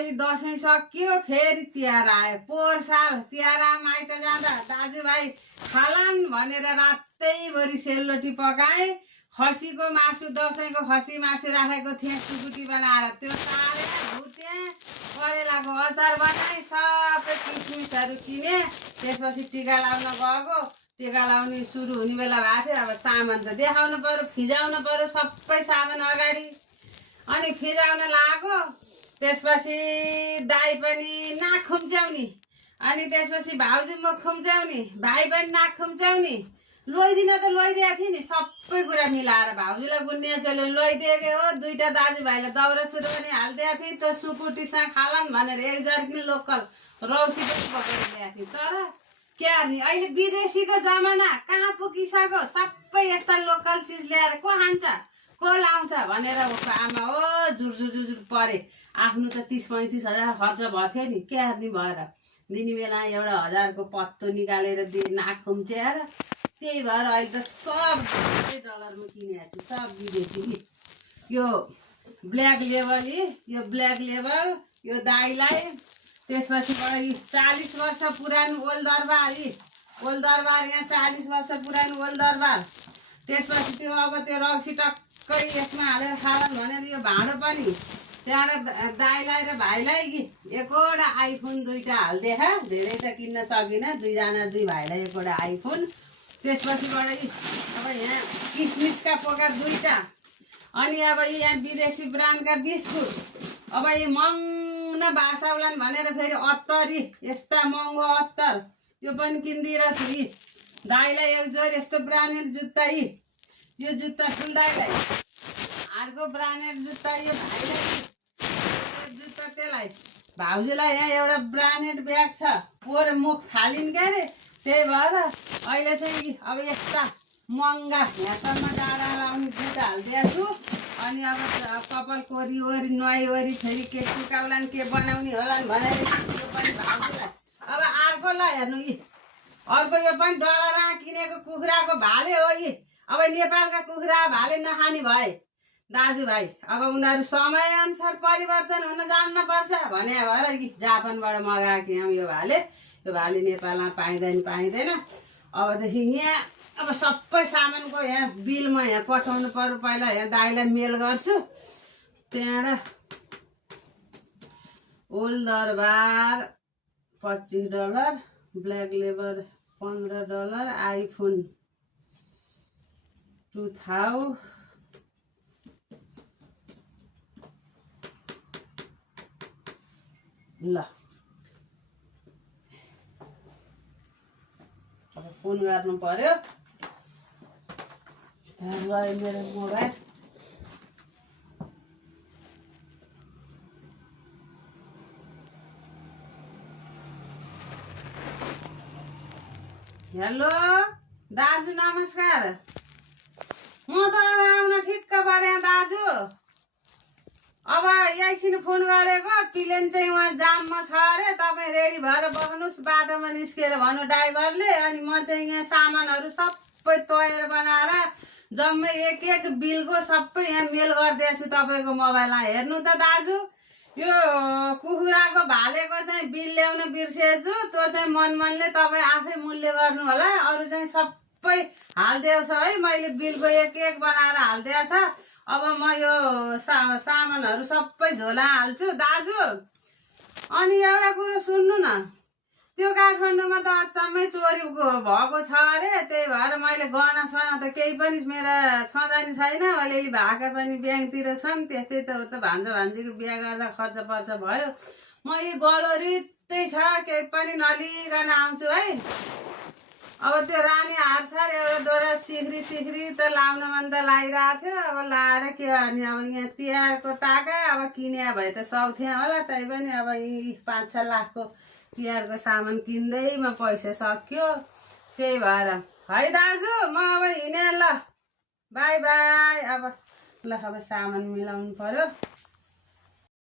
यी दसैँ सकियो फेरि तिहार आयो। पोहोर साल तिहारमा माइत जाँदा दाजुभाइ खालान् भनेर रातैभरि सेलरोटी पकाएँ। खसीको मासु दसैँको खसी मासु राखेको थिएँ सुकुटी बनाएर त्यो तारे भुटेँ। करेलाको अचार बनाएँ। सबै किसमिसहरू किनेँ। त्यसपछि टिका लाउन गएको। टिका लाउने सुरु हुने बेला भएको थियो। अब सामान त देखाउनु पर्यो, फिजाउनु पर्यो सबै सामान अगाडि। अनि फिजाउन लागेको। त्यसपछि दाइ पनि नाक खुम्च्याउने, अनि त्यसपछि भाउजू म खुम्च्याउने, भाइ पनि नाक खुम्च्याउने। लैदिन त लैदिएको थिएँ नि सबै कुरा मिलाएर। भाउजूलाई गुन्ने चल्यो लैदिएकै हो। दुईवटा दाजुभाइलाई दौरा सुरु पनि हालिदिएको थिएँ। त्यो सुकुटीसँग खालान् भनेर एक जर्किन लोकल रौसी पनि पकाएर ल्याएको थिएँ। तर के गर्ने, अहिले विदेशीको जमाना कहाँ पुगिसक्यो। सबै यस्ता लोकल चिज ल्याएर को खान्छ, को लाउँछ भनेर आमा हो जुर परे। आफ्नो त 30-35 हजार खर्च भएको थियो नि, के गर्ने भएर दिने बेला एउटा 1000को पत्तो निकालेर नाक खुम्च्याएर। त्यही भएर अहिले त सब डलरमा किनेको छु, सब विदेशी। यो ब्ल्याक लेबल, यो ब्ल्याक लेबल यो दाइलाई। त्यसपछिबाट 40 वर्ष पुरानो ओल्ड दरबार, ओल्ड दरबार यहाँ 40 वर्ष पुरानो ओल्ड दरबार। त्यसपछि त्यो अब त्यो रक्सी टक्कै यसमा हालेर खालान् भनेर यो भाँडो पनि त्यहाँबाट दाइलाई र भाइलाई एकवटा आइफोन दुईवटा हालिदिएछ। धेरै त किन्न सकिनँ, दुईजना दुई भाइलाई एकवटा आइफोन। त्यसपछिबाट अब यहाँ किसमिसका पोका दुईवटा। अनि अब यहाँ विदेशी ब्रान्डका बिस्कुट। अब यो महँगो बासाउलान् भनेर फेरि अत्तरी यस्ता महँगो अत्तर यो पनि किनिदिइरहेको छु। दाइलाई एक जोर यस्तो ब्रान्डेड जुत्ता, यो जुत्ता ठुल दाइलाई। अर्को ब्रान्डेड जुत्ता यो भाइलाई, जुत्ता त्यसलाई। भाउजूलाई यहाँ एउटा ब्रान्डेड ब्याग छ, पोहोर मुख फालिन् क्या अरे। त्यही भएर अहिले चाहिँ अब यस्ता महँगा यहाँसम्म डाँडा लाउने जुत्ता हालिदिएको छु। अनि अब कपाल कोरिवरी नुहाइवरी फेरि के टिकाउलान् के बनाउने होलान् भनेर यो पनि भाउजूलाई। अब अर्कोलाई हेर्नु, अर्को यो पनि डलरमा किनेको कुखुराको भाले हो। अब नेपालका कुखुरा भाले नखाने भए दाजुभाइ। अब उनीहरू समयअनुसार परिवर्तन हुन जान्नुपर्छ भने भएर जापानबाट मगाएको थियौँ यो भाले। यो भाले नेपालमा पाइँदैन। अबदेखि यहाँ अब सबै सामानको यहाँ बिल म यहाँ पठाउनु पर्यो। पहिला यहाँ दाइलाई मेल गर्छु। त्यहाँबाट ओल्ड दरबार $25, ब्ल्याक लेबर $15, आइफोन 2000। ल अब फोन गर्नु पर्यो। गयो मेरो मोबाइल। हेलो दाजु नमस्कार। म त अब आउन ठिक्क परेँ दाजु। अब एकछिन फोन गरेको, प्लेन चाहिँ उहाँ जाममा छ अरे। तपाईँ रेडी भएर बस्नुहोस्, बाटोमा निस्केर भन्नु ड्राइभरले। अनि म चाहिँ यहाँ सामानहरू सबै तयार बनाएर जम्मै एक बिलको सबै यहाँ मेल गरिदिएछु तपाईँको मोबाइलमा। हेर्नु त दाजु, यो कुखुराको भालेको चाहिँ बिल ल्याउन बिर्सेछु। त्यो चाहिँ मनले तपाईँ आफै मूल्य गर्नु होला। अरू चाहिँ सबै हालिदिएछ है, मैले बिलको एक बनाएर हालिदिएछ। अब म यो सामानहरू सबै झोला हाल्छु दाजु। अनि एउटा कुरो सुन्नु न, त्यो काठमाडौँमा त अचम्मै चोरी भएको छ अरे। त्यही भएर मैले गहना सना त केही पनि मेरा छँदानी छैन। अलिअलि भाका पनि ब्याङ्कतिर छन्। त्यस्तै त हो त, भान्जा भान्जीको बिहा गर्दा खर्च पर्च भयो। म यी गलोरित्तै छ, केही पनि नलिकन आउँछु है। अब त्यो रानी हार सार एउटा दोडा सिख्री त लाउन मन त लागिरहेको थियो। अब लाएर के गर्ने, अब यहाँ तिहारको ताका अब किने भए त सक्थेँ होला। तै पनि अब यी 5-6 लाखको तिहारको सामान किन्दैमा पैसा सक्यो। त्यही भएर है दाजु म अब हिँडेँ। ल बाई बाई। अब ल अब सामान मिलाउनु पर्यो।